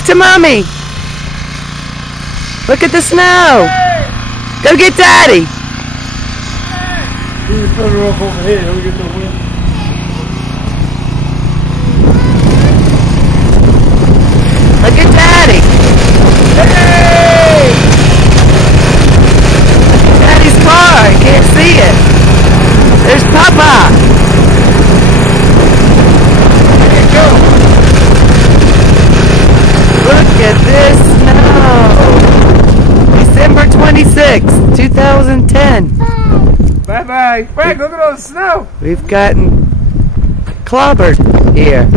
Wave to Mommy. Look at the snow. Go get Daddy. You can put her up over here. Let me get the wind. Look at Daddy. Hey! Daddy's car. I can't see it. There's Papa. There you go. Look at this snow. December 26th, 2010. Bye-bye. Frank, look at all the snow. We've gotten clobbered here.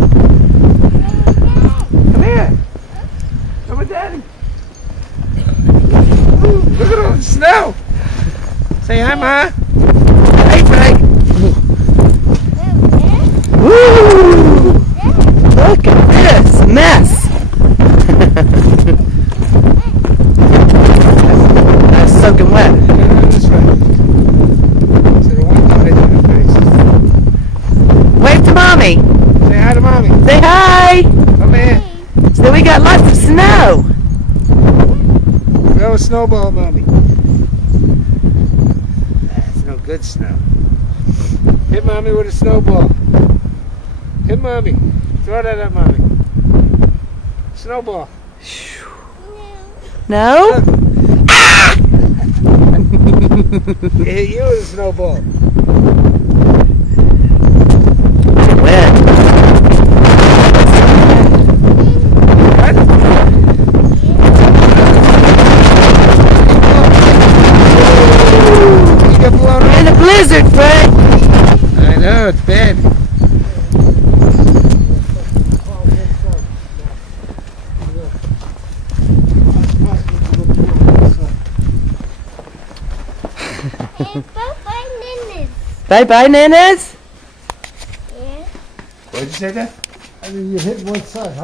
Come here. Come with Daddy. Ooh, look at all the snow. Say hi, Ma. Hey, Frank. Woo! Look at this mess. That's soaking wet. This way. So the one thought hit in the face. Wave to Mommy. Say hi to Mommy. Say hi. Come here. So we got lots of snow. Throw a snowball, Mommy. That's no good snow. Hit Mommy with a snowball. Hit Mommy. Throw that at Mommy. Snowball. No? Ah! He hit you with a snowball. Wet. What? You got blown We're in a blizzard, Frank. I know, it's bad. Bye-bye, Ninnies. Bye-bye, Nanas. Yeah. What'd you say that? I mean, you hit one side.